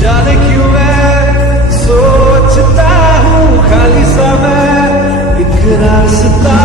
जाने क्यों मैं सोचता हूँ खाली सा मैं एक रास्ता